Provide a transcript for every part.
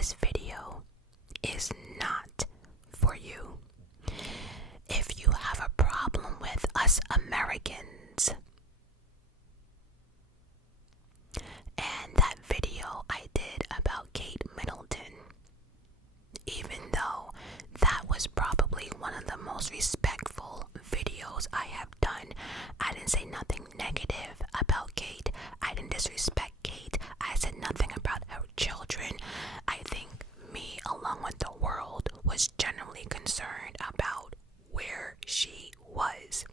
this video is not for you. If you have a problem with us Americans, and that video I did about Kate Middleton, even though that was probably one of the most respectful videos I have done, I didn't say nothing negative about Kate. I didn't disrespect Kate. I said nothing about her children. I think me, along with the world, was generally concerned about where she was.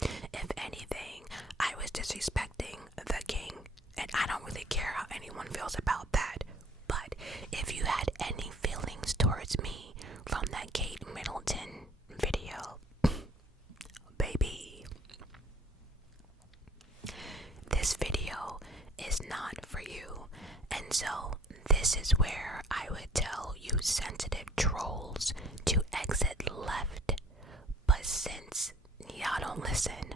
If anything, I was disrespecting the king, and I don't really care how anyone feels about that. But if you had any feelings towards me from that Kate Middleton video, baby, this video is not for you. And so this is where I would tell you sensitive trolls to exit left. But since y'all don't listen,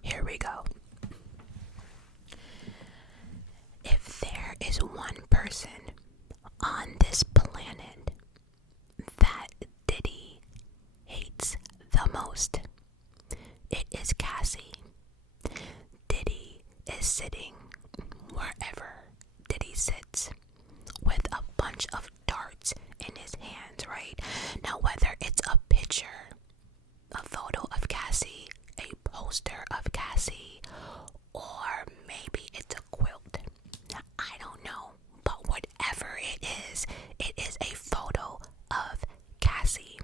here we go. If there is one person on this planet that Diddy hates the most, it is Cassie. Diddy is sitting wherever Diddy sits with a bunch of darts in his hands, right? Now, whether it's a picture, a photo of Cassie, a poster of Cassie, or maybe it's a quilt. Now, I don't know, but whatever it is a photo of Cassie.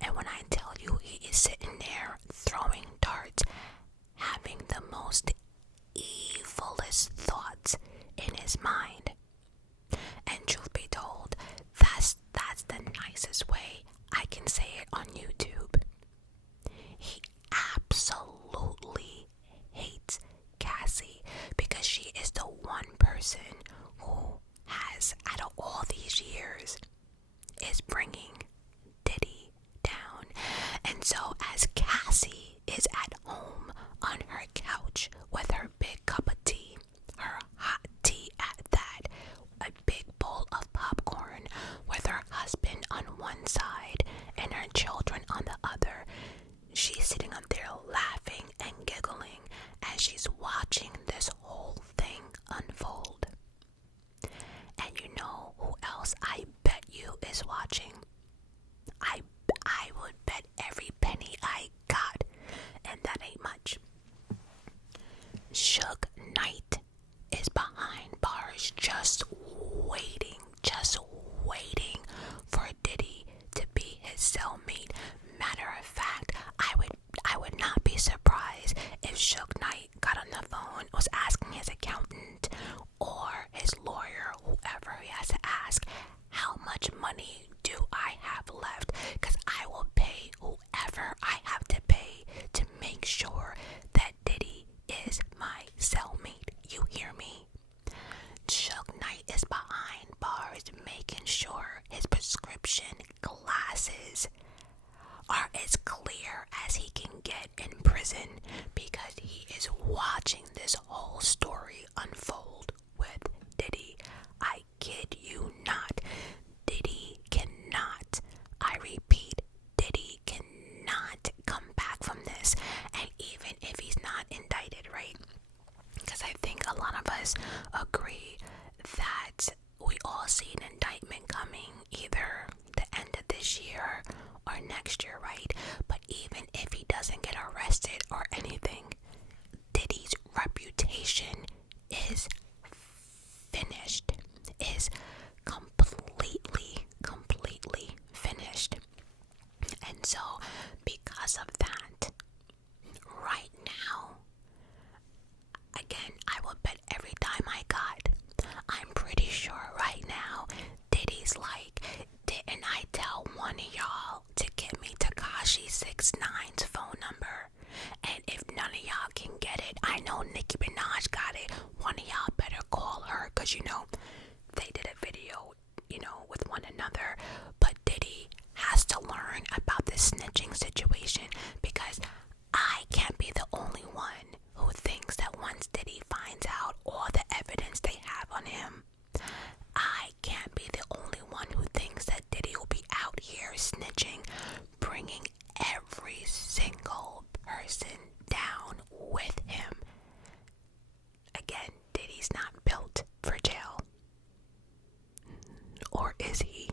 And when I tell you he is sitting there throwing darts, having the most evilest thoughts in his mind. And truth be told, that's the nicest way I can say it on YouTube. He absolutely hates Cassie because she is the one person who has, out of all these years, is bringing Diddy down. And so as Cassie is at home on her couch with her big cup of tea, her hot tea at that, a big bowl of popcorn with her husband on one side and her children on the other, she's sitting up there laughing and giggling as she's watching this whole thing unfold. And you know who else I bet you is watching? I would bet every penny I got, and that ain't much. Suge Knight is behind bars just waiting for Diddy to be his cellmate. Matter of fact, I would not be surprised if Suge Knight got on the phone, was asking his accountant or his lawyer, whoever he has to ask, how much money do I have left? Because I will pay whoever I have to pay to make sure that Diddy is my cellmate. You hear me? Suge Knight is behind bars making sure his prescription glasses are as clear as he can get in prison because he is watching this whole story unfold with Diddy. I kid you not. Diddy cannot, I repeat, Diddy cannot come back from this. And even if he's not indicted, right? Because I think a lot of us agree that we all see an indictment coming either the end of this year or next year, right? But even if he doesn't get arrested or anything, Diddy's reputation is is he?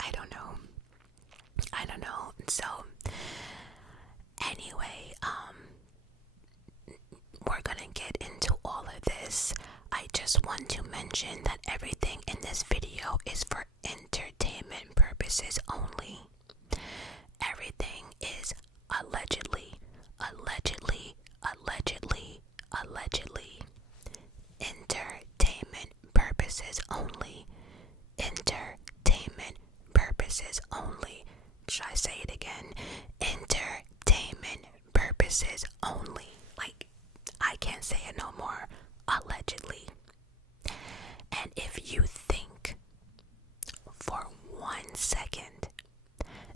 I don't know. I don't know. So anyway, we're gonna get into all of this. I just want to mention that everything in this video is for entertainment purposes only. Everything is allegedly entertainment purposes only. Entertainment purposes only. Should I say it again? Entertainment purposes only. Like, I can't say it no more. Allegedly. And if you think for 1 second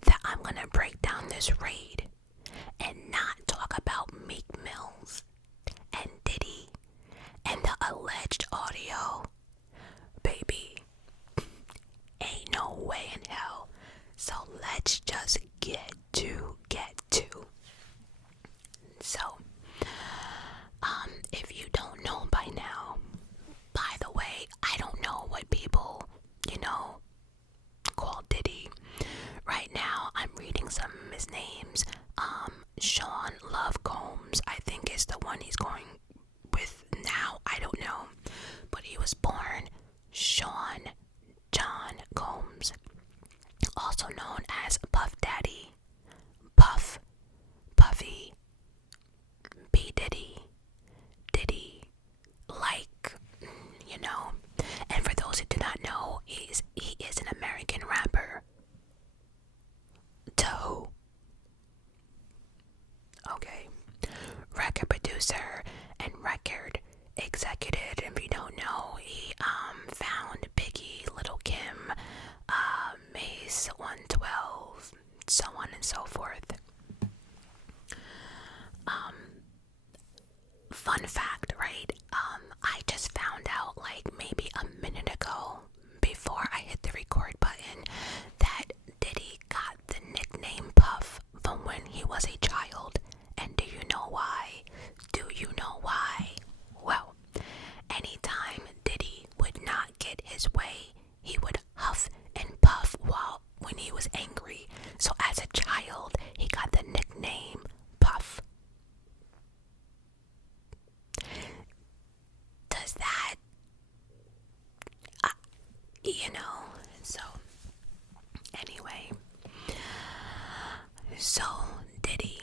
that I'm gonna break down this raid and not talk about Meek Mills and Diddy and the alleged audio, baby, ain't no way in hell. So let's just get to. So, if you don't know by now, by the way, I don't know what people, call Diddy. Right now, I'm reading some of his names. Sean Love Combs, I think, is the one he's going with now. I don't know. But he was born Sean John Combs, also known as Puff Daddy, Puff, Puffy, P. Diddy, Diddy, like, And for those who do not know, he is an American rapper. To who? Okay. Record producer and record executive. If you don't know, he found Biggie, Little Kim, Mace 112, so on and so forth. Fun fact, right? I just found out like maybe a minute ago before I hit the record button that Diddy got the nickname Puff from when he was a child. And do you know why? Do you know why? Well, anytime Diddy would not get his way, he would huff and puff when he was angry. So as a child, he got the nickname Puff. Does that, so anyway, so Diddy,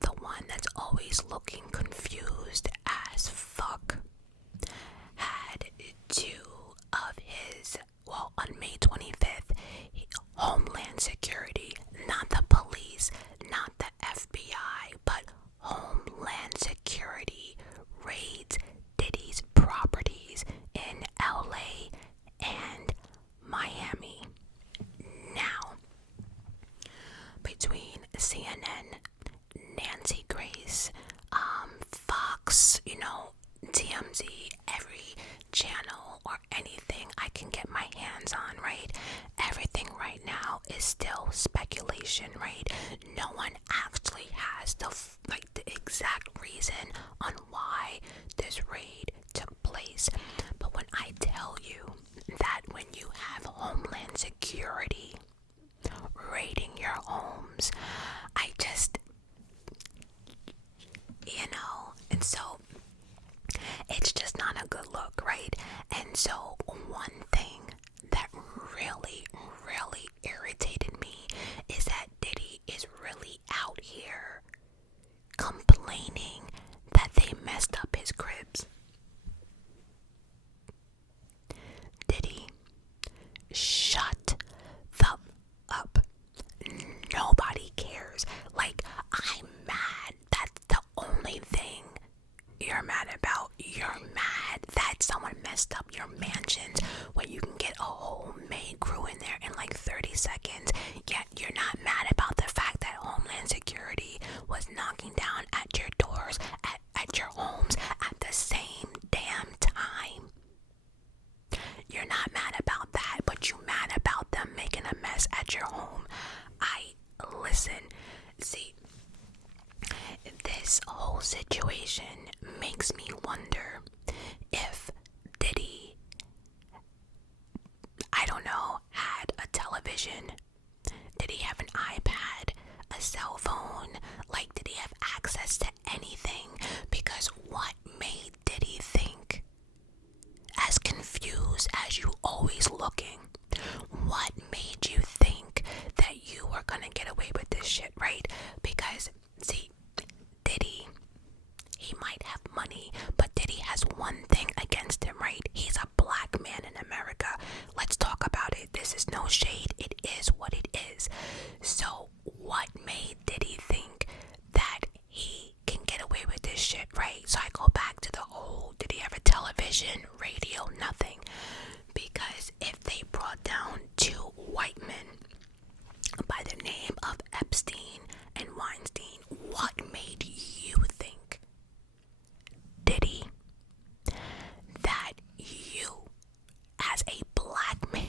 the one that's always looking confused as fuck, had two of his, on May 25th, Homeland Security, not the police, not the FBI, but Homeland Security raids Diddy's properties in LA and Miami. Now, between CNN, Nancy Grace, Fox, TMZ, every channel or anything I can get my hands on, right? Everything right now is still speculation, right? No one actually has the exact reason on why this raid took place. But when I tell you that when you have Homeland Security raiding your homes, I just, and so it's just not a good look, right? And so one thing that really, really irritated me is that Diddy is really out here complaining that they messed up his cribs. Diddy, shut the up. Nobody cares. Like, I'm mad. That's the only thing you're mad about. You're mad that someone messed up your mansions when you can get a whole maid crew in there in like 30 seconds. Yet you're not mad about the fact that Homeland Security was knocking down at your doors, at your homes at the same damn time. You're not mad about that, but you're mad about them making a mess at your home. Listen, see, whole situation makes me wonder if Diddy, I don't know, had a television. Did he have an iPad, a cell phone? Like, did he have access to anything? Because what made Diddy think, as confused as you always looking, what made you think that you were gonna get away with this shit, right? Because, see, Diddy, he might have money, but Diddy has one thing against him, right? He's a black man in America. Let's talk about it. This is no shade. It is what it is. So, what made Diddy think that he can get away with this shit, right? So I go back to the whole, did he have a television, radio, nothing? Because if they brought down two white men by the name of Epstein and Weinstein, what made you think, Diddy, that you, as a black man,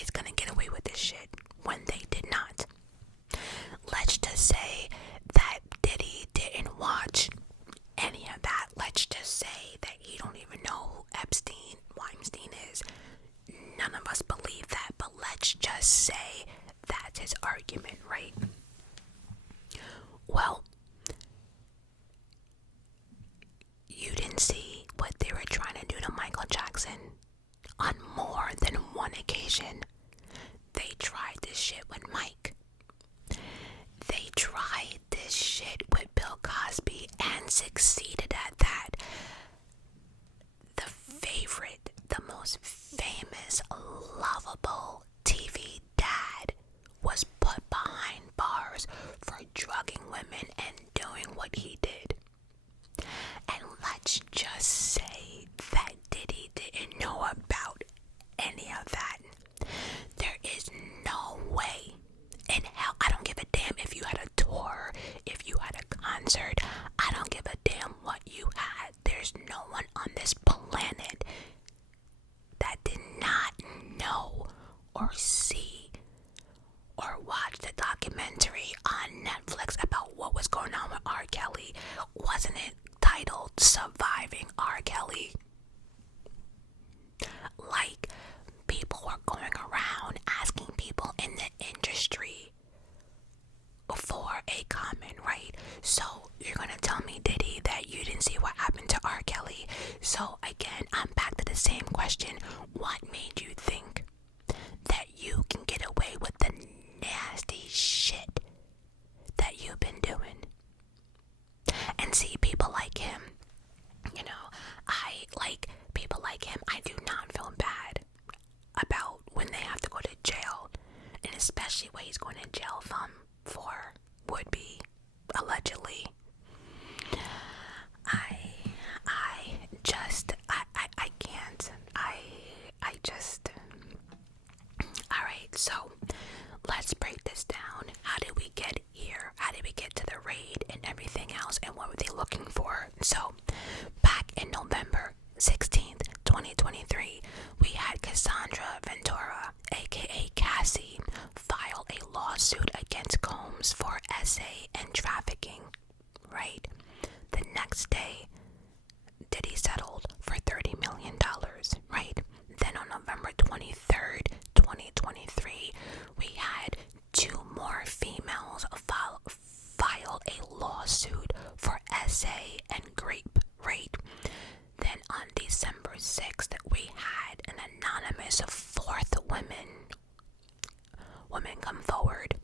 is gonna get away with this shit when they did not? Let's just say that Diddy didn't watch any of that. Let's just say that he don't even know who Epstein, Weinstein is. None of us believe that, but let's just say that's his argument, right? Well, you didn't see what they were trying to do to Michael Jackson on more than one occasion. They tried this shit with Mike. They tried this shit with Bill Cosby and succeeded at that. The favorite, the most famous, lovable TV dad was put behind bars for drugging women and doing what he did. And let's just say that Diddy didn't know about any of that. There is no way in hell. I don't give a damn if you had a tour, if you had a concert. I don't give a damn what you had. There's no one on this planet that did not know or see or watch the documentary on Netflix about what was going on with R. Kelly. Wasn't it titled Surviving R. Kelly? Like, people were going around asking people in the industry for a comment, right? So you're gonna tell me, Diddy, that you didn't see what happened to R. Kelly. So again, I'm back to the same question. What made you think that you can get away with the nasty shit that you've been doing? And see, people like him, you know, I like people like him. I do not feel bad about when they have to go to jail, and especially what he's going to jail for would be allegedly. I can't. I just. Alright, so let's break this down. How did we get here? How did we get to the raid and everything else? And what were they looking for? So, back in November 16th, 2023, we had Cassandra Ventura, aka Cassie, file a lawsuit against Combs for SA and trafficking, right? The next day, Diddy settled for $30 million, right? Then on November 23rd, 2023, we had two more females file a lawsuit for SA and grape, right? Then on December 6th, we had an anonymous fourth woman come forward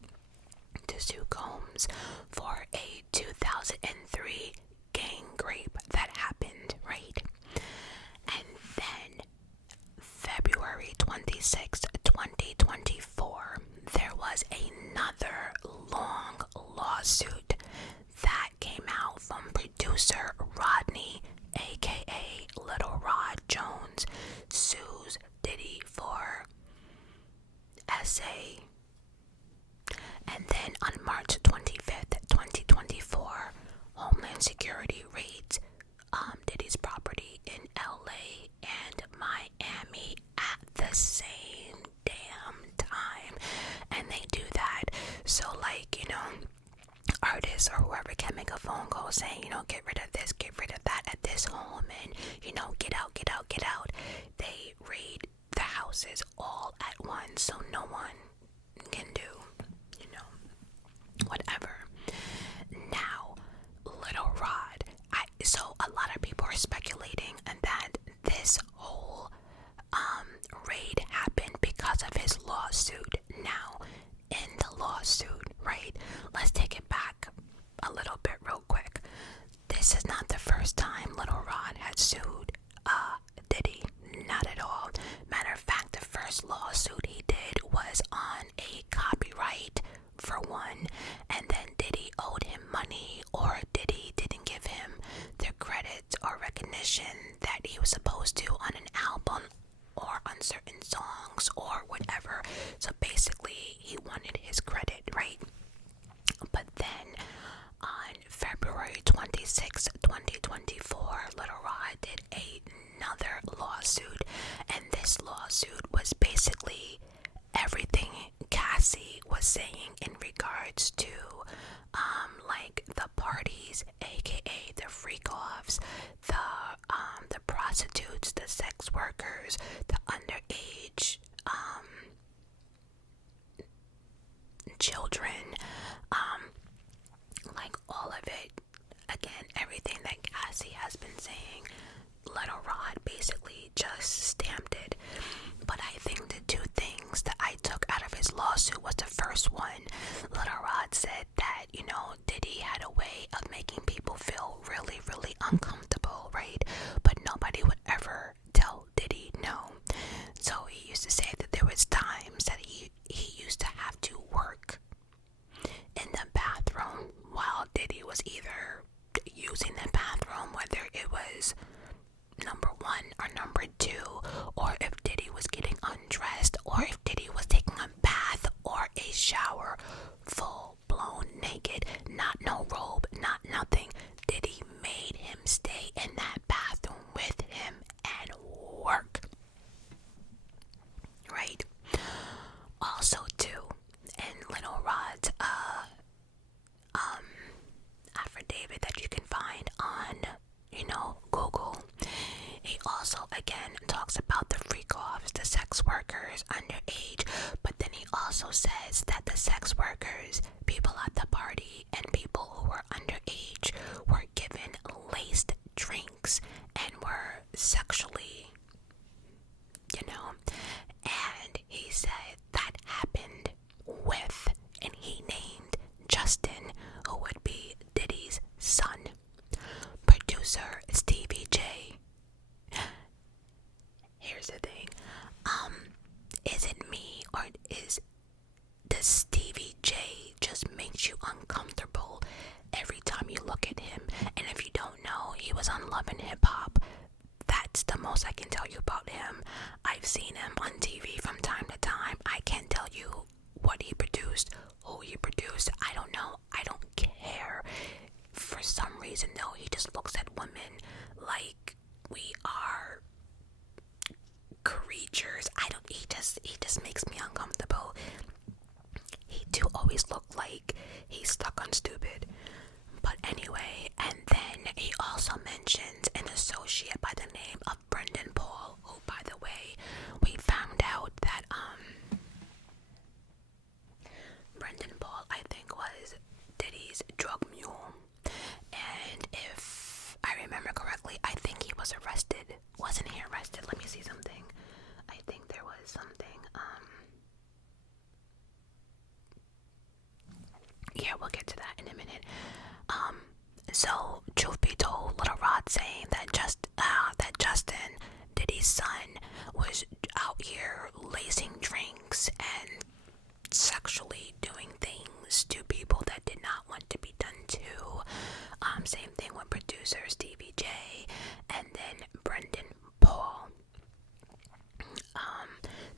to sue Combs for a 2003 gang rape that happened, right? And then February 26th, 2024, there was another long lawsuit that came out from producer Rodney, aka Little Rod Jones, sues Diddy for SA. And then on March 25th, 2024, Homeland Security raids Diddy's property in LA and Miami at the same damn time. And they do that so, like, you know, artists or whoever can make a phone call saying, you know, get rid of this, get rid of that at this home, and, you know, get out, get out, get out. They raid the houses all at once, so no one can do, you know, whatever. Now, Little Rod, so a lot of people are speculating that this whole raid happened because of his lawsuit. Now, in the lawsuit, right, let's take it back a little bit real quick. This is not the first time Little Rod had sued Diddy, not at all. Matter of fact, the first lawsuit he did was on a copyright for one, and then Diddy owed him money, or Diddy didn't give him the credit or recognition that he was supposed to on an album or on certain songs or whatever. So basically he wanted his credit, right? But then on February 26, 2024, Little Rod did another lawsuit, and this lawsuit was basically everything Cassie was saying in regards to like the parties, aka the freak-offs, the prostitutes, the sex workers, the underage children, like all of it. Again, everything that Cassie has been saying, Little Rod basically just stamped it. But I think the two things that I took out of his lawsuit was the first one. Little Rod said that, you know, Diddy had a way of making people feel really, really uncomfortable, right? But nobody would ever tell Diddy no. So he used to say that there was times that he used to have to work in the bathroom while Diddy was either using the bathroom, whether it was number one or number two, or if Diddy was getting undressed, or if Diddy was taking a bath or a shower, full blown naked, not no robe, not nothing. Diddy made him stay in that bathroom with him and work, right? Also too, in Little Rod's affidavit that you can find on, you know, Google, he also again talks about the freak-offs, the sex workers underage, but then he also says that the sex workers, people at the party, and people who were underage were given laced drinks and were sexually, you know, and he said that happened with, and he named Justin, who would be Diddy's son. Producer Stevie J. Here's the thing. Is it me, or does Stevie J just makes you uncomfortable every time you look at him? And if you don't know, he was on Love and Hip Hop. That's the most I can tell you about him. I've seen him on TV from time to time. I can't tell you what he produced, who he produced. I don't know. I don't care. For some reason, though, he just looks at women like we are creatures. He just makes me uncomfortable. He do always look like he's stuck on stupid. But anyway, and then he also mentions an associate by the name of Brendan Paul, who, by the way, we found out that Brendan Paul, I think, was Diddy's drug mule. And if I remember correctly, I think he was arrested. Wasn't he arrested? Let me see something. I think there was something. Yeah, we'll get to that in a minute. So truth be told, Little Rod saying that that Justin, Diddy's son, was out here lacing drinks and sexually doing things to people that did not want to be done to. Same thing with producer Stevie J, and then Brendan Paul.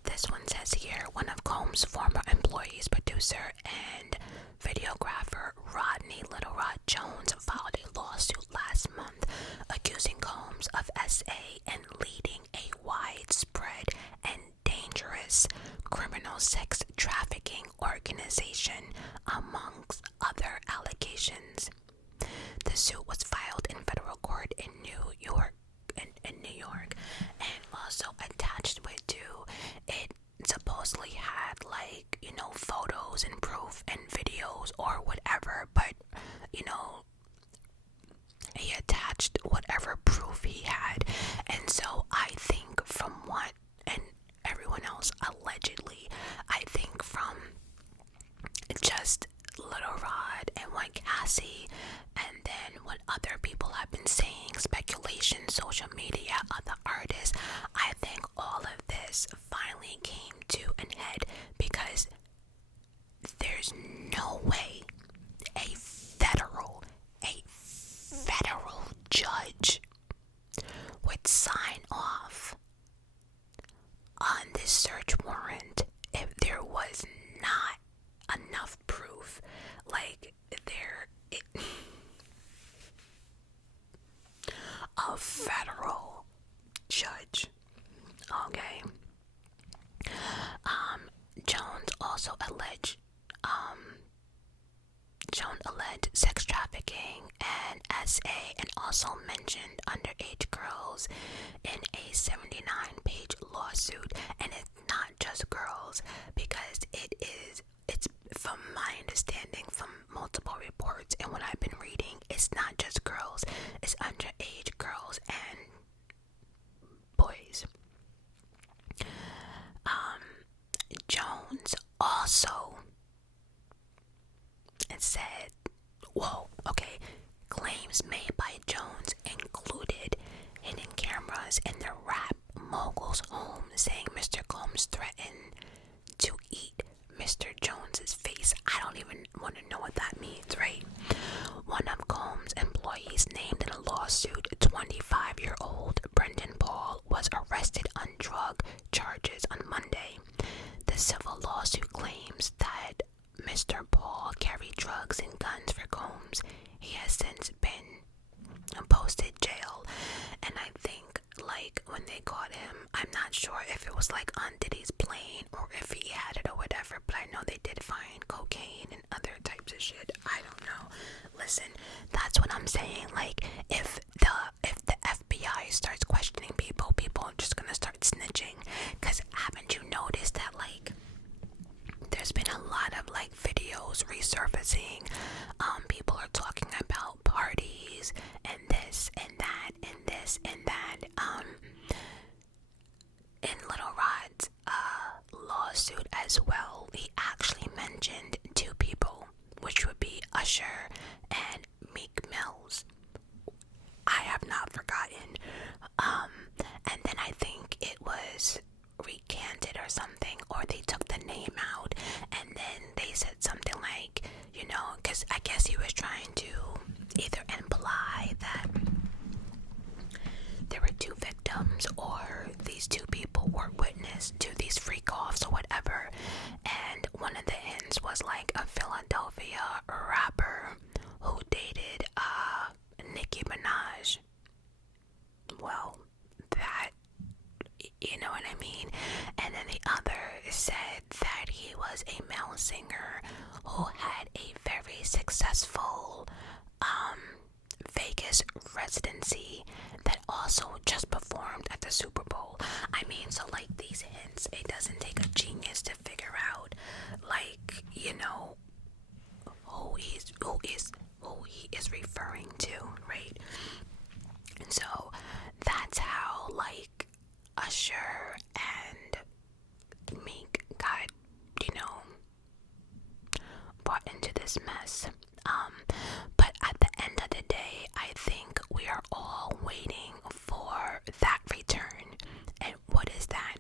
This one says here, one of Combs' former employees, producer and videographer Rodney Little Rod Jones filed a lawsuit last month accusing Combs of SA and leading a widespread and dangerous criminal sex trafficking organization, amongst other allegations. the suit was filed in federal court in New York, and also attached with it supposedly had like, photos and proof and videos or whatever, but he attached whatever proof he had. And so I think from what, and everyone else allegedly, I think from just Little Rod and what Cassie and then what other people have been saying, speculation, social media, other artists, I think all of this finally came to an head because there's no way a federal judge would sign off on this search warrant if there was not enough proof. Like, a federal judge, okay? Jones also alleged sex trafficking and SA, and also mentioned underage girls in a 79-page lawsuit. And it's not just girls, because it's from my understanding from multiple reports and what I've been reading, it's not just girls, it's underage girls and boys. Jones also said, claims made by Jones included hidden cameras in the rap mogul's home, saying Mr. Combs threatened to eat Mr. Jones's face. I don't even want to know what that means, right? One of Combs' employees named in a lawsuit, 25-year-old Brendan Paul, was arrested on drug charges on Monday. The civil lawsuit claims that Mr. Paul carried drugs and guns for Combs. He has since been posted jail, and I think like when they caught him, I'm not sure if it was like on Diddy's plane or if he had it or whatever, but I know they did find cocaine and other types of shit. I don't know. Listen, that's what I'm saying. Like, if the FBI starts questioning people are just gonna start snitching. Because haven't you noticed that, like, there's been a lot of like videos resurfacing, people are talking about parties and this and that and this and that. In Little Rod's lawsuit as well, he actually mentioned two people, which would be Usher and Meek Mills. I have not forgotten. And then I think it was recanted or something, or they took the name out, and then they said something like, because I guess he was trying to either imply that there were two victims or these two people were witness to these freak-offs or whatever, and one of the hints was like a Philadelphia rapper who dated Nicki Minaj. Well, that, you know what I mean? And then the other said that he was a male singer who had a very successful Vegas residency that also just performed at the Super Bowl. I mean, so like these hints, it doesn't take a genius to figure out, like, who he is referring to, right? And so that's how like Usher and Meek got, brought into this mess. But at the end of the day, I think we are all waiting for that return. And what is that?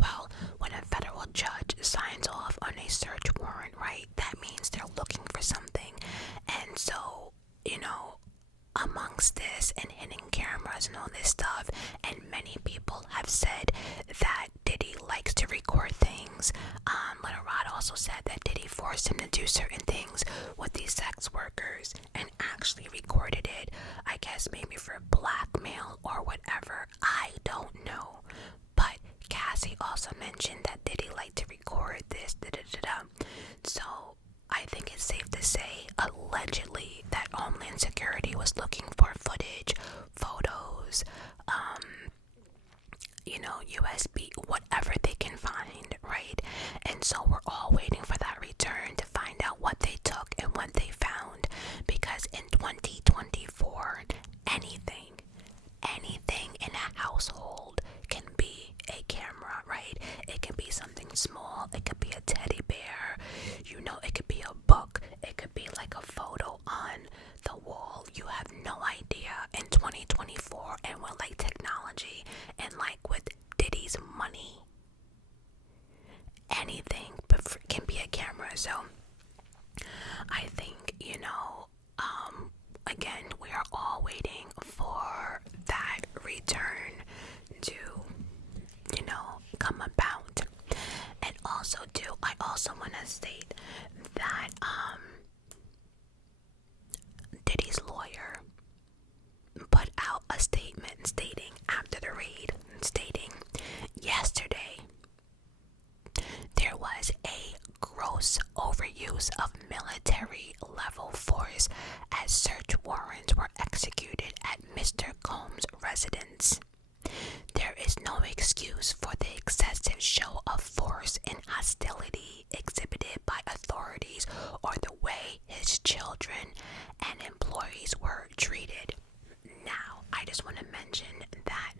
Well, when a federal judge signs off on a search warrant, right, that means they're looking for something. And so, amongst this and hidden cameras and all this stuff, and many people have said that Diddy likes to record things. Little Rod also said that Diddy forced him to do certain things with these sex workers and actually recorded it, I guess maybe for blackmail or whatever. I don't know. But Cassie also mentioned that Diddy liked to record this, So I think it's safe to say, allegedly, that Homeland Security was looking USB, whatever they can find, right? And so we're all waiting for that return to find out what they took and what they found, because in 2024, anything in a household can be a camera, right? It can be something small, it could be a teddy bear, you know, it could be a book, it could be like a photo on the wall. You have no idea in 2024, and with like technology and like with Diddy's money, anything can be a camera. So I think, you know, again, we are all waiting for that return to, you know, come about. And also too, I also want to state that Diddy's lawyer put out a statement stating, after the raid, stating, yesterday there was a gross overuse of military level force as search warrants were executed at Mr. Combs' residence. There is no excuse for the excessive show of force and hostility exhibited by authorities or the way his children and employees were treated. Now, I just want to mention that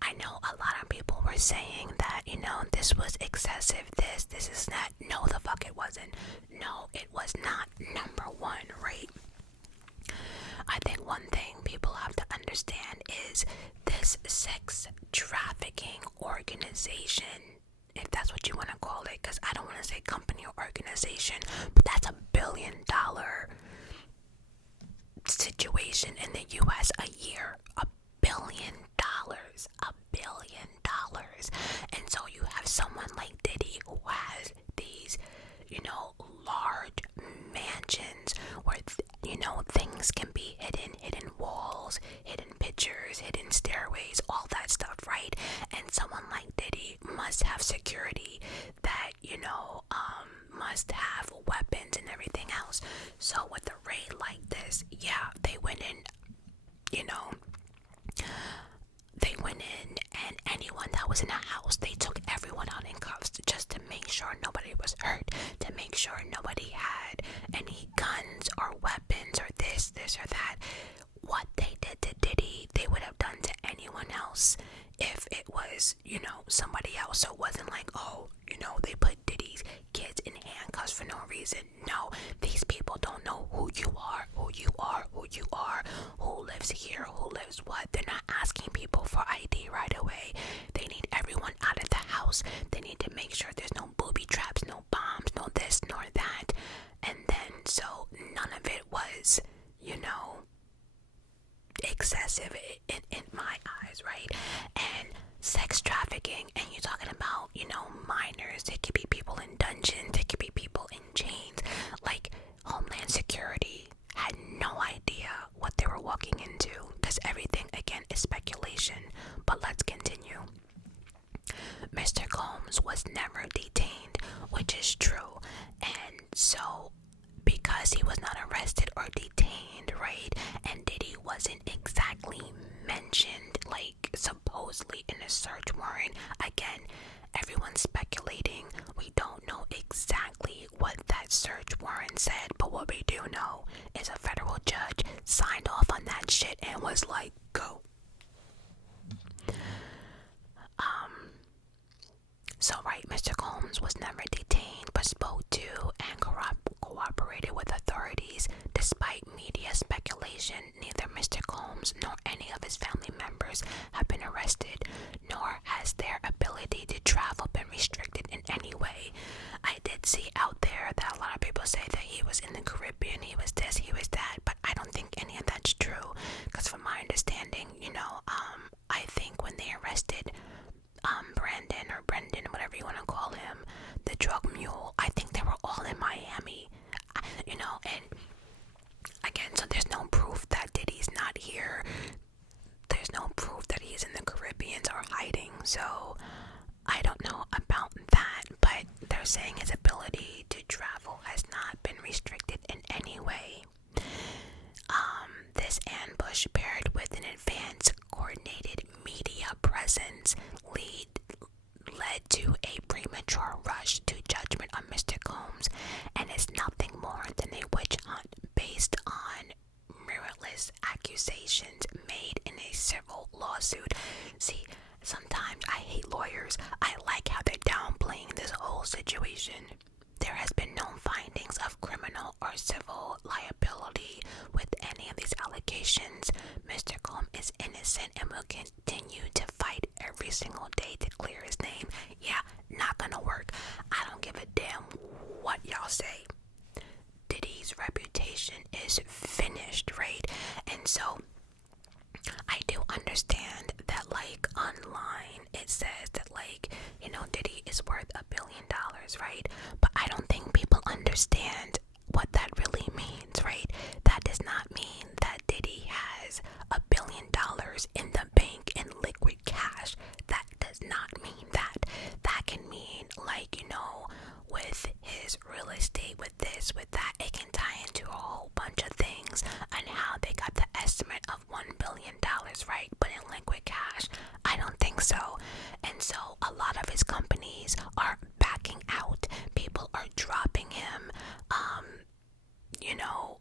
I know a lot of people were saying that, you know, this was excessive, this is that. No, the fuck it wasn't. No, it was not. Number one, right? I think one thing people have to understand is this sex trafficking organization, if that's what you want to call it, because I don't want to say company or organization, but that's $1 billion situation in the US a year. $1 billion. $1 billion. And so you have someone like Diddy who has these, you know, large mansions where, you know, things can be hidden walls, hidden pictures, hidden stairways, all that stuff, right? And someone like Diddy must have security that, you know, must have weapons and everything else. So with a raid like this, yeah, they went in, you know, they went in, and anyone that was in a house, they took everyone out in cuffs just to make sure nobody was hurt, to make sure nobody had any guns or weapons or this or that. What they did to Diddy, they would have done to anyone else if it was, you know, somebody else. So it wasn't like, oh, you know, they put Diddy's kids in handcuffs for no reason. No, these people don't know who you are, who lives here, who lives what. They're not asking people for ID right away. They need everyone out of the house. They need to make sure there's no booby traps, no bombs, no this nor that. And then, so none of it was, you know, excessive in my eyes, right? And sex trafficking, and you're talking about, you know, minors. It could be people in dungeons, it could be people in chains. Like, Homeland Security had no idea what they were walking into, because everything, again, is speculation. But let's continue. Mr. Combs was never detained, which is true. And so, because he was not arrested or detained, right, and Diddy wasn't exactly mentioned, like, supposedly in a search warrant, again, everyone's speculating. We don't know exactly what that search warrant said, but what we do know is a federal judge signed off on that shit and was like, go. So, right, Mr. Combs was never detained, but spoke to and cooperated with authorities. Despite media speculation, neither Mr. Combs nor any of his family members have been arrested, nor has their ability to travel been restricted in any way. I did see out there that a lot of people say that he was in the Caribbean, he was this, he was that, but I don't think any of that's true, because from my understanding, you know, I think when they arrested Brendan, whatever you want to call him, the drug mule, I think they were all in Miami, you know, and again, so there's no proof that Diddy's not here. There's no proof that he's in the Caribbean or hiding, so I don't know about that, but they're saying his ability to travel has not been restricted in any way. accusations made in a civil lawsuit. See, sometimes I hate lawyers. I like how they're downplaying this whole situation. There has been no findings of criminal or civil liability with any of these allegations. Mr. Combs is innocent and will continue to fight every single day to clear his name. Yeah, not gonna work. I don't give a damn what y'all say. Diddy's reputation is finished, right? And so I do understand that, like, online it says that, like, you know, Diddy is worth $1 billion, right? But I don't think people understand what that really means, right? That does not mean that Diddy has $1 billion in the bank in liquid cash. That does not mean that. That can mean, like, you know, with his real estate, with this, with that, it can tie into a whole bunch of things and how they got the estimate of $1 billion, right? But in liquid cash, I don't think so. And so a lot of his companies are backing out. People are dropping him. You know,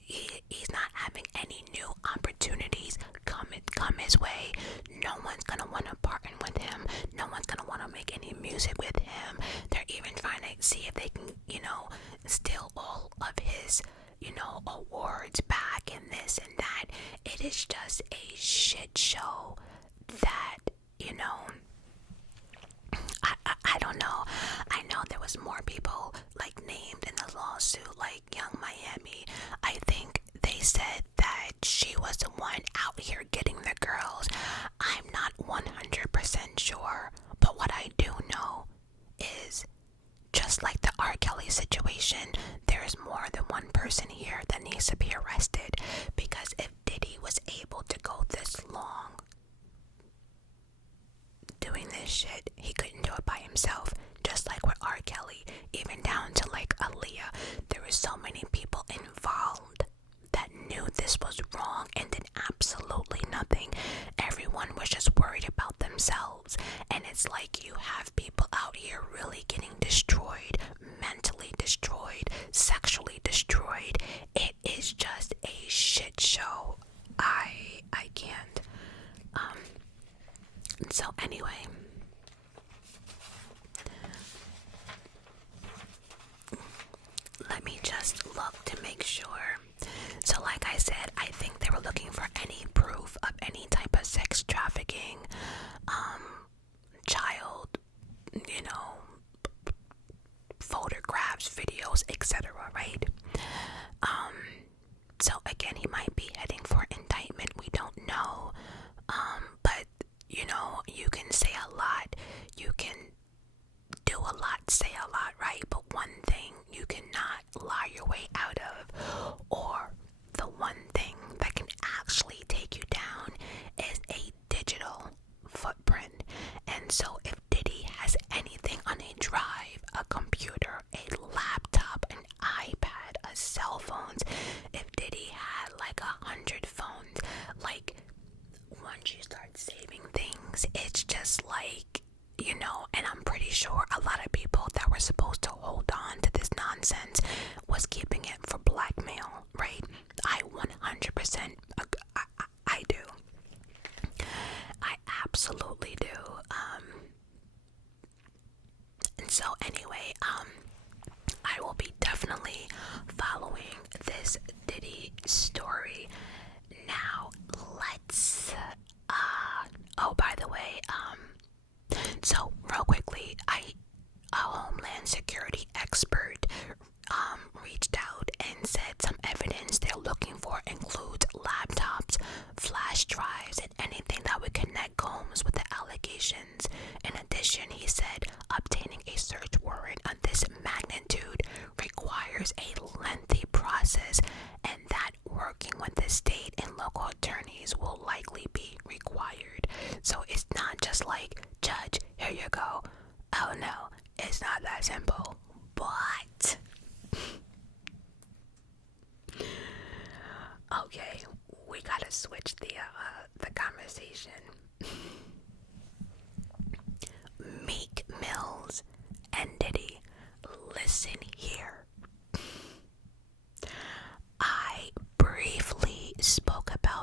he's not having any new opportunities come his way. No one's gonna want to partner with him. No one's gonna want to make any music with him. They're even trying to see if they can, you know, steal all of his, you know, awards back and this and that. It is just a shit show that, you know, I don't know. I know there was more people, like, named in the lawsuit, like Young Miami. I think they said that she was the one out here getting the girls. I'm not 100% sure, but what I do know is, just like the R. Kelly situation, there is more than one person here that needs to be arrested, because if Diddy was able to go this long doing this shit, he couldn't do it by himself. Just like with R. Kelly, even down to, like, Aaliyah, there were so many people involved that knew this was wrong and did absolutely nothing. Everyone was just worried about themselves. And it's like, you have people out here really getting destroyed, mentally destroyed, sexually destroyed. It is just a shit show. I can't. So anyway, let me just look to make sure. So like I said, I think they were looking for any proof of any type of sex trafficking, child, you know, photographs, videos, etc., right? So again, he might be heading for indictment. We don't know. But, you know, you can say a lot. You can do a lot, say a lot, right? But one thing you cannot lie your way out of, or the one thing that can actually take you down, is a digital footprint. And so if Diddy has anything on a drive, a computer, a laptop, an iPad, a cell phones, if Diddy had like 100 phones, like, once you start saving things, it's just like, you know, and I'm pretty sure a lot of people that were supposed to hold on to this nonsense was keeping it for blackmail, right? I 100%, I do. I absolutely do. And so anyway, I will be definitely following this Diddy story. Now, let's, oh, by the way, so real quickly, a Homeland Security expert, reached out and said some evidence they're looking for includes laptops, flash drives, and anything that would connect Combs with the allegations. In addition, he said obtaining a search warrant of this magnitude requires a lengthy process, and that working with the state and local attorneys will likely be required. So it's not just like, judge, here you go. Oh no, it's not that simple. But okay, we gotta switch the conversation. Meek Mills and Diddy, listen here. I briefly spoke about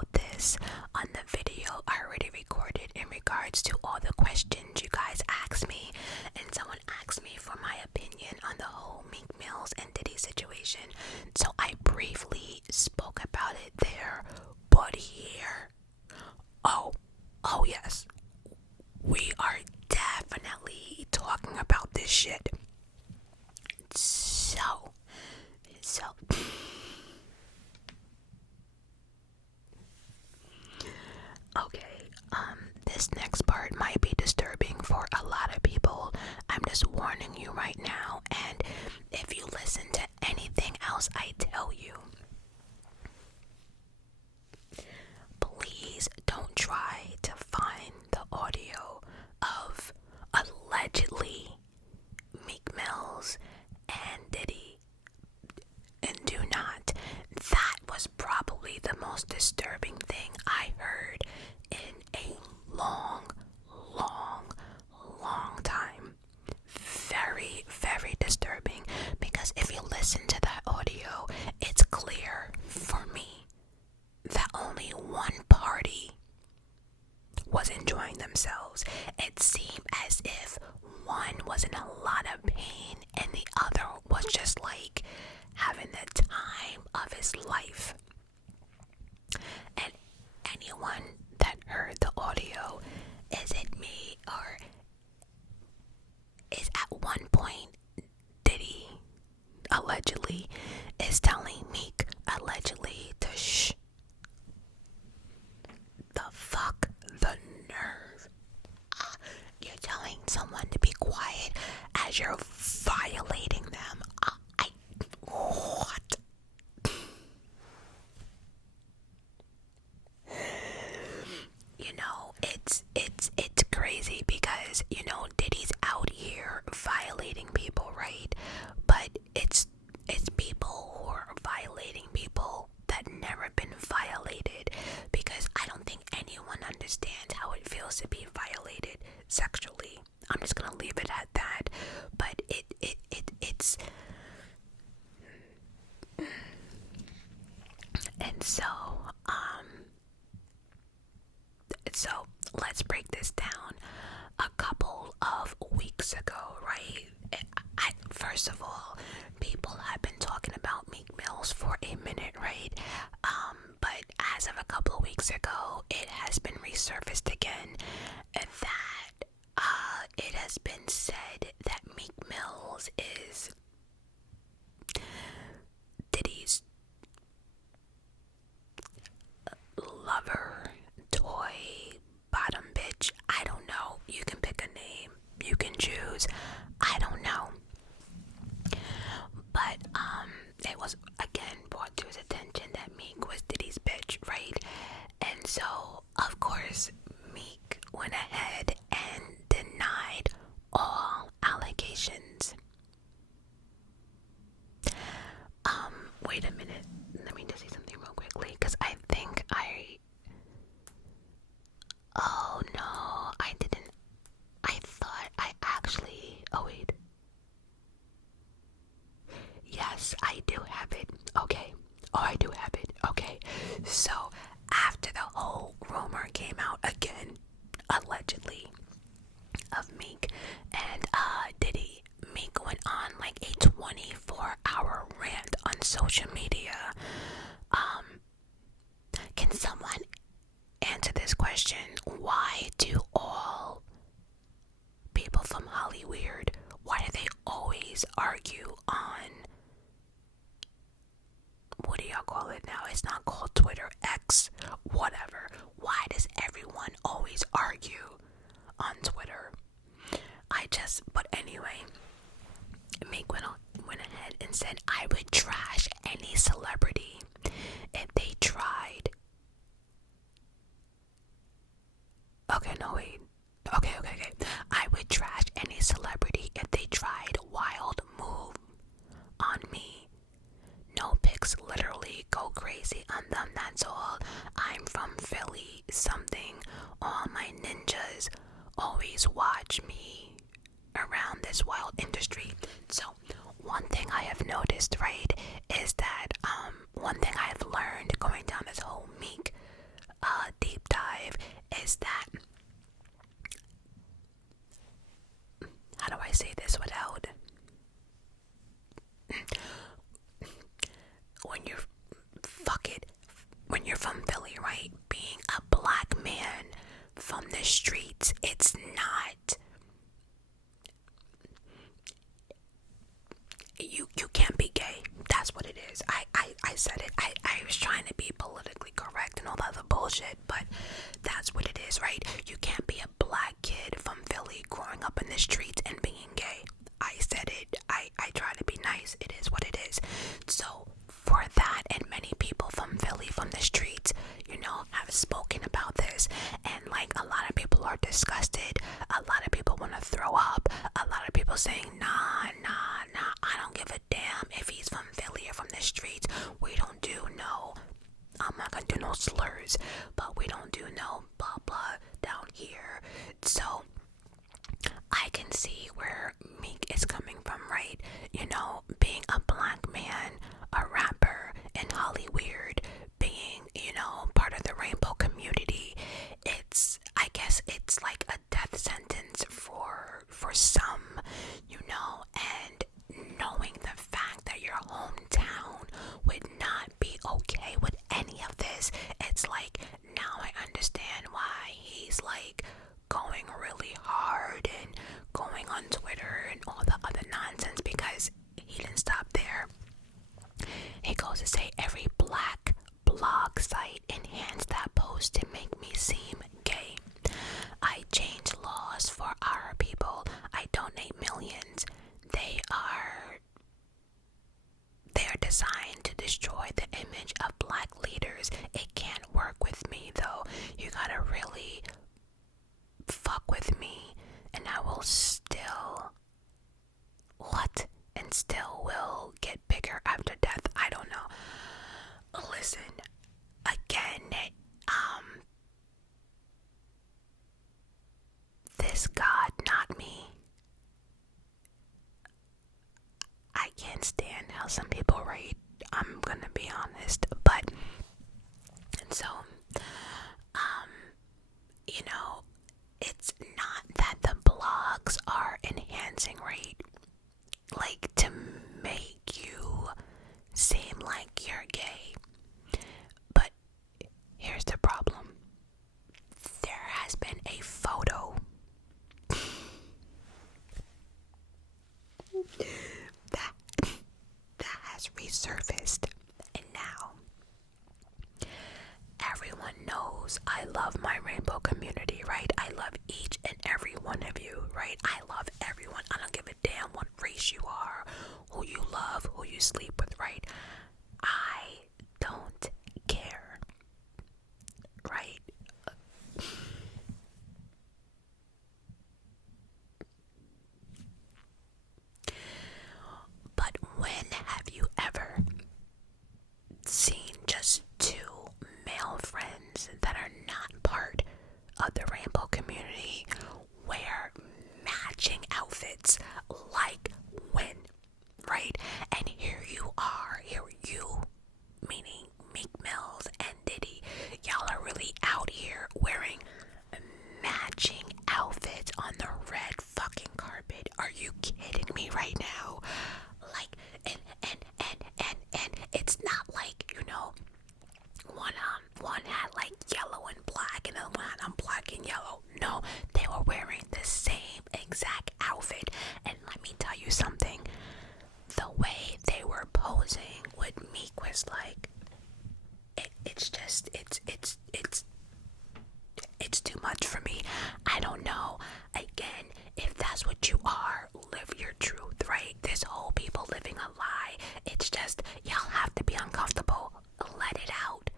this next part might be disturbing for a lot of people. I'm just warning you right now, and if you listen to anything else I tell you, please don't try to find the audio of allegedly Meek Mills and Diddy, and do not. That was probably the most disturbing thing I heard in a long time. Very, very disturbing, because if you listen to that audio, it's clear for me that only one party was enjoying themselves. It seemed as if one was in a lot of pain and the other was just like having the time of his life. And anyone that heard the audio, is it me or is at one point Diddy allegedly is telling Meek allegedly to shh? The fuck, the nerve. You're telling someone to be quiet as you're violating them. What? You know, it's crazy because, you know, Diddy's out here violating people, right? But it's people who are violating people that never been violated, because I don't think anyone understands how it feels to be violated sexually. I'm just gonna leave it at that. But it's and so let's break this down. A couple of weeks ago, right? First of all, people have been talking about Meek Mills for a minute, right? But as of a couple of weeks ago, it has been resurfaced again that it has been said that Meek Mills is Diddy's lover, toy, bottom bitch. I don't know. You can pick a name. You can choose. I don't know. But it was again brought to his attention that Meek was Diddy's bitch, right? And so, of course, Meek went ahead and denied all allegations. Wait a minute. Let me just say something real quickly, because oh no, I didn't. I thought I actually. Oh wait. Yes, I do have it. Okay. Oh, I do have it. Okay. So, after the whole rumor came out again, allegedly, of Meek and Diddy, Meek went on like a 24-hour rant on social media. Can someone answer this question? Why do all people from Hollywood, why do they always argue on, what do y'all call it now? It's not called Twitter, X, whatever. Why does everyone always argue on Twitter? But anyway, Meek went ahead and said, I would trash any celebrity if they tried. Okay, no, wait. Okay. I would trash any celebrity if they tried wild move on me. No pics, literally go crazy on them, that's all. I'm from Philly, something. All my ninjas always watch me around this wild industry. So, one thing I have noticed, right, is that, one thing I have learned going down this whole Meek deep dive is that, how do I say this without, when you're from Philly, right, being a black man from the streets, it's not, you can't be gay. That's what it is. I said it. I was trying to be politically correct and all that other bullshit, but that's what it is, right? You can't be have spoken about this, and like a lot of people are disgusted, a lot of people want to throw up, a lot of people saying nah, I don't give a damn if he's from Philly or from the streets. We don't do no, I'm not gonna do no slurs, but we don't do no blah blah down here. So I can see where Meek is coming from, right? You know, being a black man, a rapper in Hollywood, being, you know, part of the rainbow community, I guess it's like a death sentence for some, you know, and knowing the fact that your hometown would not be okay with any of this, it's like, now I understand why he's like going really hard and going on Twitter and all the other nonsense, because he didn't stop there. He goes to say every black blog site enhanced that post to make me seem gay. I change laws for our people. I donate millions. They are designed to destroy the image of black leaders. It can't work with me though. You gotta really fuck with me and I will still and still will get bigger after death. I don't know. Listen, again, this God, not me. I can't stand how some people write. I'm gonna be honest, but and so you know, it's not that the blogs are enhancing, right? Like to make you seem like you're gay. But here's the problem. There has been a photo that has resurfaced, and now everyone knows I love my rainbow community, right? I love each and every one of you, right? I love everyone. I don't give a damn what race you are, who you love, who you sleep with, right? I don't care, right? But when have you ever seen just two male friends that are not part of the rainbow community wear matching outfits? Like when, right? And here you, meaning Meek Mills and Diddy, y'all are really out here wearing matching outfits on the red fucking carpet. Are you kidding me right now? Like, and it's not like, you know, one had like yellow and black and the other one had on black and yellow. No, they were wearing the same exact outfit. And let me tell you something, the way they were posing with Meek was like, it's too much for me. I don't know. Again, if that's what you are, live your truth, right? This whole people living a lie, it's just, y'all have to be uncomfortable. Let it out.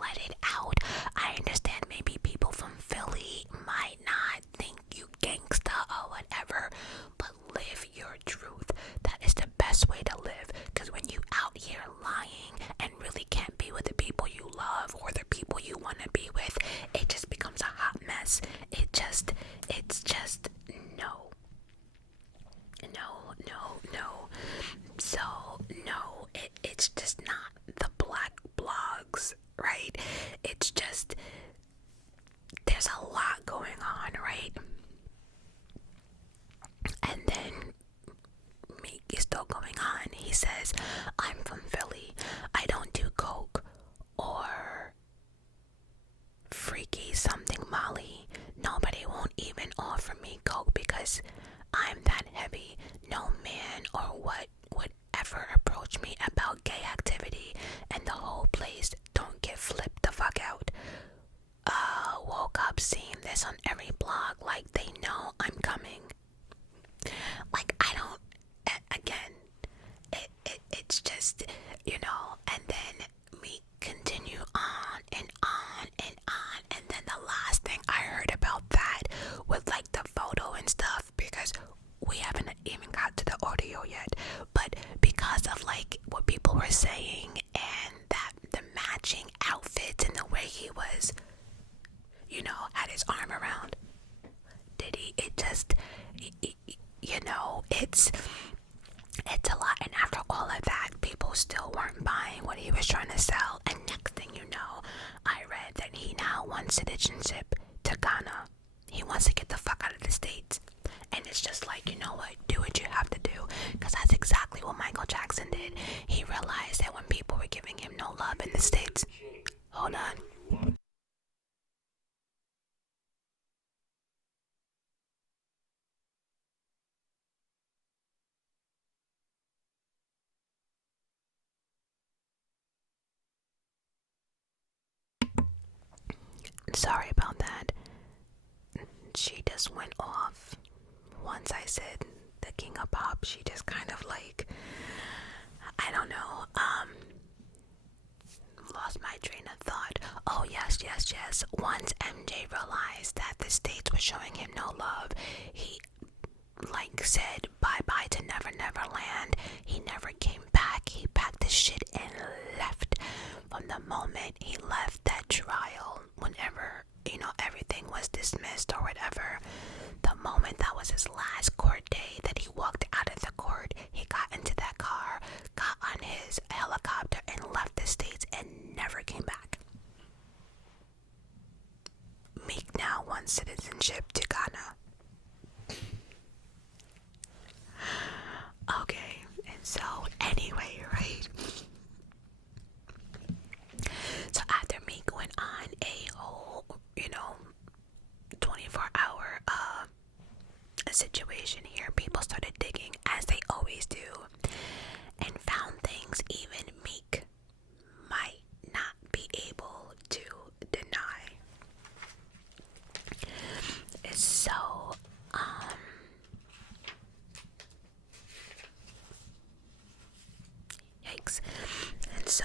Let it out. I understand maybe people from Philly might not think you gangsta or whatever, but live your truth. That is the best way to live, because when you out here lying and really can't be with the people you love or the people you want to be with, it just becomes a hot mess. It's just no. So no, it's just not the black blogs, right? It's just, there's a lot going on, right? And then Meek is still going on. He says, I'm from Philly. I don't do coke or freaky something Molly. Nobody won't even offer me coke because I'm that heavy. No man or what would ever approach me about gay activity, and the whole place don't get flipped the fuck out. Woke up seeing this on every blog like they know I'm coming. Like, I don't, again, it's just, you know. And then had his arm around Diddy. It just, it's a lot. And after all of that, people still weren't buying what he was trying to sell. And next thing you know, I read that he now wants citizenship to Ghana. He wants to get the fuck out of the States. And it's just like, you know what? Do what you have to do. Because that's exactly what Michael Jackson did. He realized that when people were giving him no love in the States. Hold on. Sorry about that. She just went off. Once I said the king of pop, she just kind of like, I don't know, lost my train of thought. Oh, yes. Once MJ realized that the States were showing him no love, he said bye-bye to Never Never Land. He never came back. He packed his shit and left. From the moment he left that trial, whenever, everything was dismissed or whatever, the moment that was his last court day, that he walked out of the court, he got into that car, got on his helicopter and left the States and never came back. Meek now wants citizenship to Ghana. Okay, and so anyway, right? So after Meek went on a whole, 24-hour situation here, people started digging, as they always do, and found things even Meek might not be able to deny. So, yikes. And so,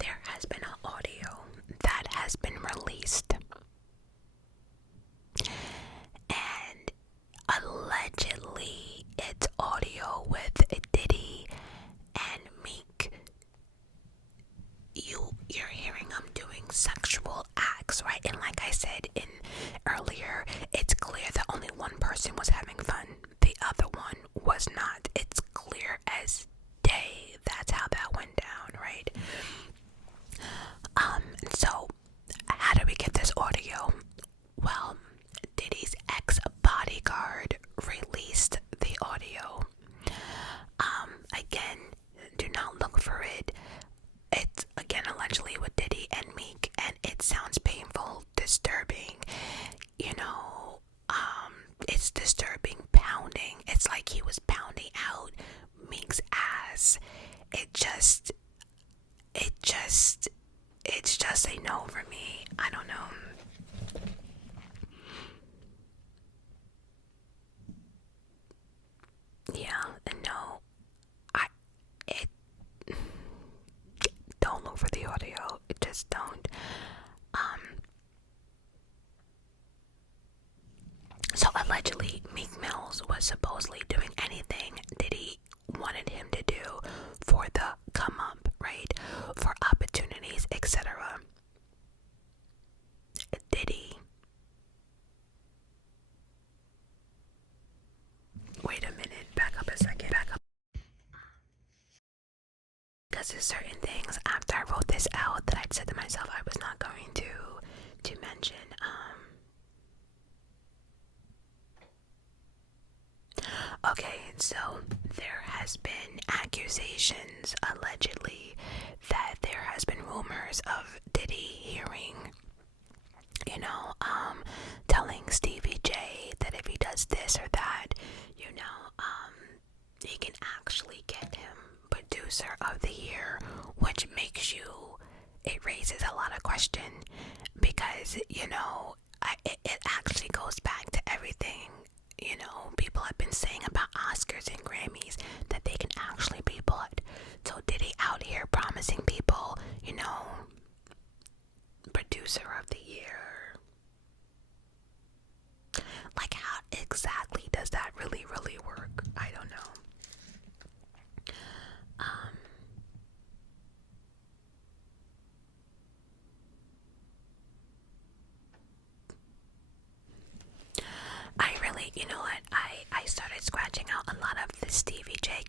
there has been an audio that has been released. And allegedly, it's audio with Diddy and Meek. You're hearing them doing sexual acts, right? And like I said earlier, it's clear that only one person was having fun. The other one was not. It's clear as day. That's how that went down, right? So how do we get this audio? Well, Diddy's ex-bodyguard released the audio. Again, do not look for it. It's again allegedly with Diddy and Meek, and it sounds painful, disturbing. It's disturbing pounding. It's like he was pounding out Meek's ass. It's just a no for me. I don't know. Yeah, no. Don't look for the audio. Just don't. So allegedly, Meek Mills was supposedly doing anything Diddy wanted him to do for the come up, right? For opportunities, etc. Diddy. Wait a minute. Back up a second. Back up. Because there's certain things after I wrote this out that I'd said to myself I was not going to mention. Okay, so there has been accusations, allegedly, that there has been rumors of Diddy hearing, telling Stevie J that if he does this or that, he can actually get him Producer of the Year, which makes it raises a lot of question, because, it actually goes back to everything, people have been saying about Oscars and Grammys, that they can actually be bought. So Diddy out here promising people, Producer of the Year. Like, how exactly does that really work? I don't know.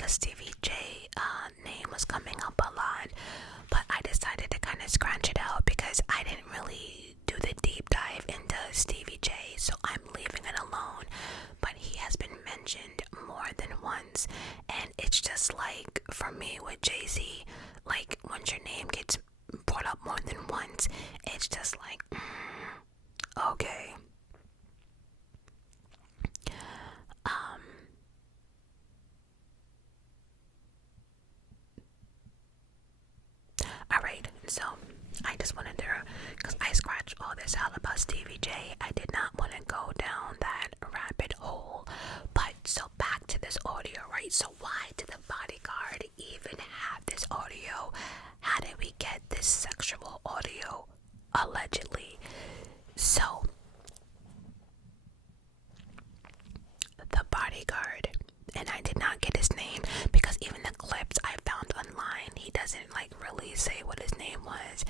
the Stevie J name was coming up a lot, but I decided to kind of scratch it out because I didn't really do the deep dive into Stevie J, so I'm leaving it alone. But he has been mentioned more than once, and it's just like, for me with Jay-Z, like, once your name gets brought up more than once, it's just like, okay. Alright, so I just wanted to, because I scratched all this out about Stevie J, I did not want to go down that rabbit hole. But so back to this audio, right? So why did the bodyguard even have this audio? How did we get this sexual audio, allegedly? So the bodyguard, and I did not get his name because even the clips I found online, he doesn't like really say what his name was,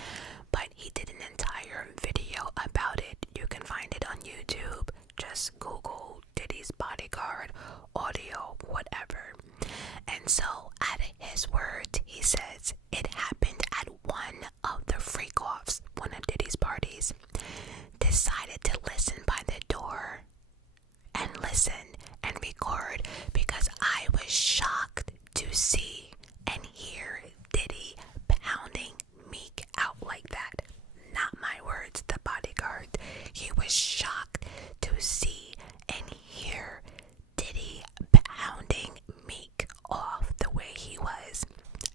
but he did an entire video about it. You can find it on YouTube. Just Google Diddy's bodyguard audio, whatever. And so out of his words, he says it happened at one of the freak-offs, one of Diddy's parties. Decided to listen by the door and listen and record because I was shocked to see and hear Diddy pounding Meek out like that. Not my words, the bodyguard. He was shocked to see and hear Diddy pounding Meek off the way he was.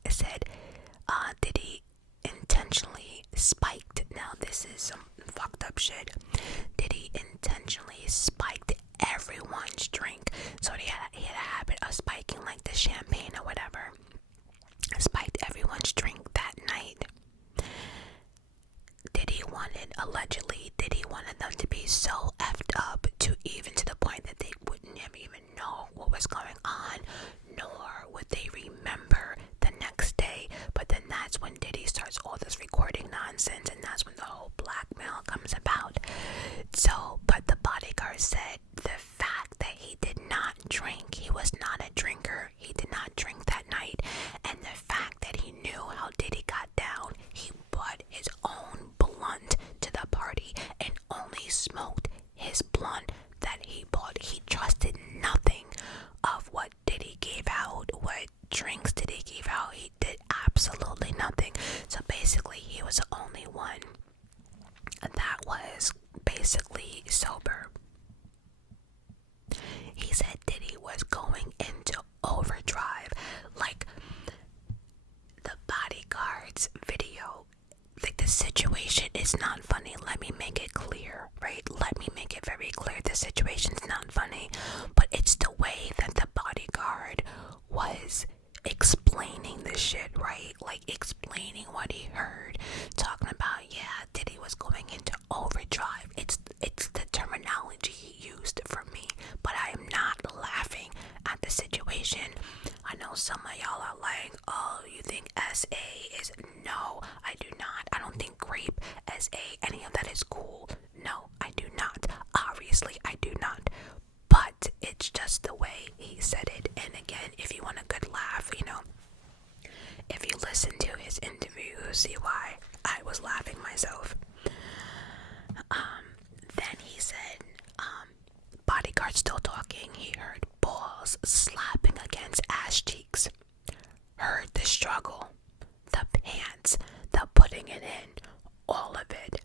It said Diddy intentionally spiked. Now this is some fucked up shit. Diddy intentionally spiked everyone's drink. So he had a habit of spiking like the champagne or whatever. Spiked everyone's drink that night. Allegedly, Diddy wanted them to be so effed up to the point that they wouldn't even know what was going on, nor would they remember the next day. But then that's when Diddy starts all this recording nonsense, and that's when the whole blackmail comes about. So, but the bodyguard said the fact that he did not drink, he was not a drinker, he did not drink that night, and the fact that he knew how Diddy got down, he brought his own blunt to the party and only smoked his blunt that he bought. He trusted nothing of what Diddy gave out, what drinks Diddy gave out. He did absolutely nothing. So basically, he was the only one that was basically sober. He said Diddy was going into overdrive. Like, the bodyguard's video, like, the situation is not funny. Let me make it clear, right? Let me make it very clear. The situation's not funny, but it's the way that the bodyguard was explaining this shit, right? Like, explaining what he heard, talking about, yeah, Diddy was going into overdrive. It's the terminology he used for me, but I am not laughing at the situation. I know some of y'all are like, oh, you think SA is... No, I do not. I don't think grape, SA, any of that is cool. No, I do not. Obviously, I do not. But it's just the way he said it. And again, if you want a good laugh, if you listen to his interview, you'll see why I was laughing myself. Then he said, bodyguard still talking, he heard balls slapping against ass cheeks. Heard the struggle, the pants, the putting it in, all of it.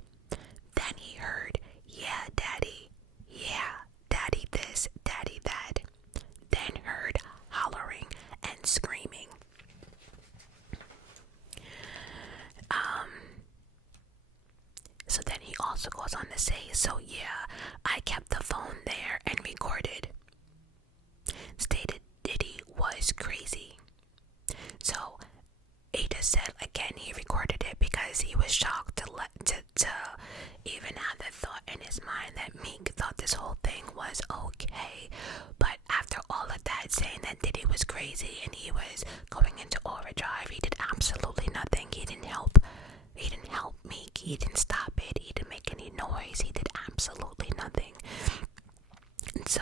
Then he heard, yeah, daddy this, daddy that. Then heard hollering and screaming. So then he also goes on to say, so yeah, I kept the phone there and recorded. Stated Diddy was crazy. So he just said, again, he recorded it because he was shocked to even have the thought in his mind that Meek thought this whole thing was okay. But after all of that, saying that Diddy was crazy and he was going into overdrive, he did absolutely nothing. He didn't help Meek. He didn't stop it. He didn't make any noise. He did absolutely nothing. And so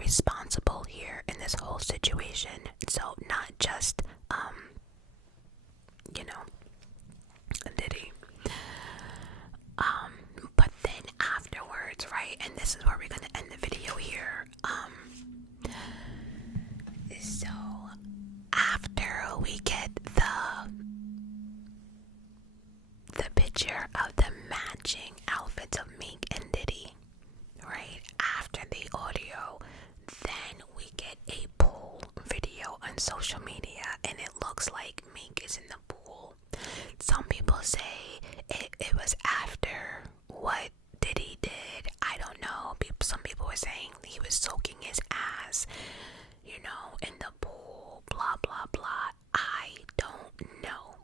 responsible here in this whole situation. So not just Diddy. But then afterwards, right, and this is where we're gonna end the video here. So after we get the picture of the matching outfits of Meek and Diddy, right? After the audio, then we get a pool video on social media, and it looks like Meek is in the pool. Some people say it was after what Diddy did. I don't know. Some people were saying he was soaking his ass, in the pool, blah, blah, blah. I don't know.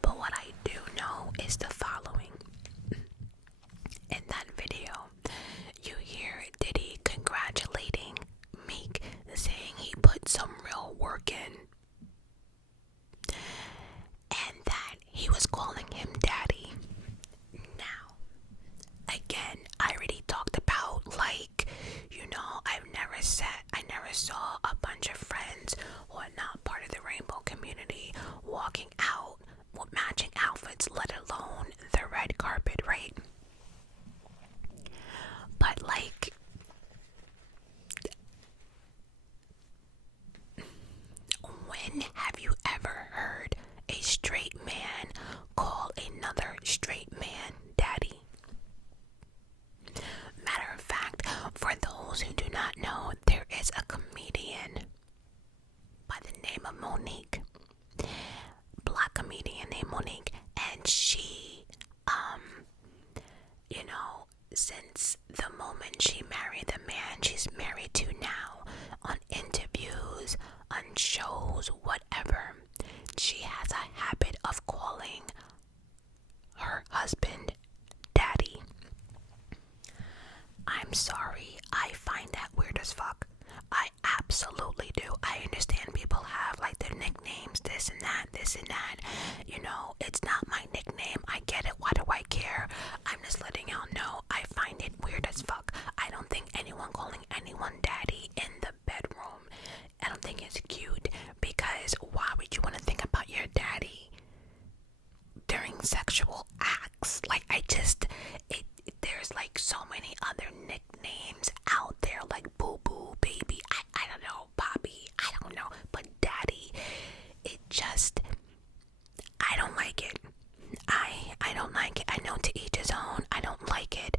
But what I do know is the following. In that video, you hear Diddy congratulating Meek, saying he put some real work in, and that he was calling him daddy. Now, again, I already talked about, I never saw a bunch of friends who are not part of the rainbow community walking out with matching outfits, let alone the red carpet, right? But when have you ever heard a straight man call another straight man daddy? Matter of fact, for those who do not know, there is a comedian by the name of Monique, black comedian named Monique, and she, since the moment she married the man she's married to now, on interviews, on shows, whatever, she has a habit of calling her husband daddy. I'm sorry, I find that weird as fuck. I absolutely do. I understand people have their nicknames, this and that. It's not my nickname. I get it. Why do I care? I'm just letting y'all know I find it weird as fuck. I don't think anyone calling anyone daddy in the bedroom, I don't think it's cute, because why would you want to think about your daddy during sexual acts? There's so many other nicknames out there, like boo boo, baby, I don't know, Bobby, I don't know, but daddy, I don't like it. I don't like it. I know, to each his own. I don't like it,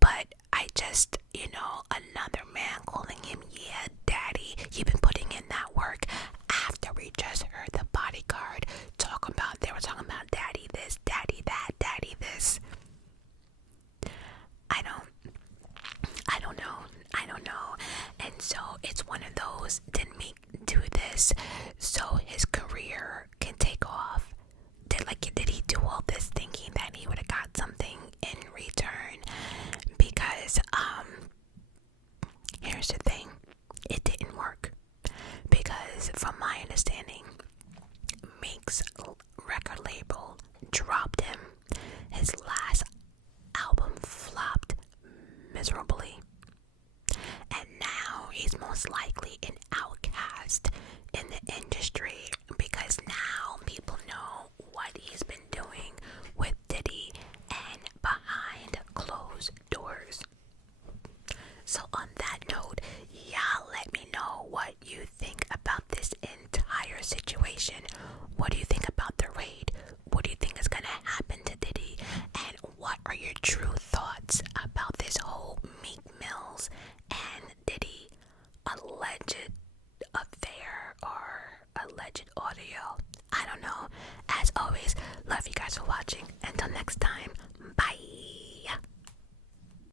but I just, another man calling him, yeah, daddy, you've been putting in that work. After we just heard the bodyguard they were talking about daddy this, daddy that, daddy this. I don't know. And so it's one of those, did Meek do this so his career can take off? Did he do all this thinking that he would have got something in return? Because here's the thing, it didn't work. Because from my understanding, Meek's record label dropped him. His last album flopped miserably, and now he's most likely an outcast in the industry, because now people know what he's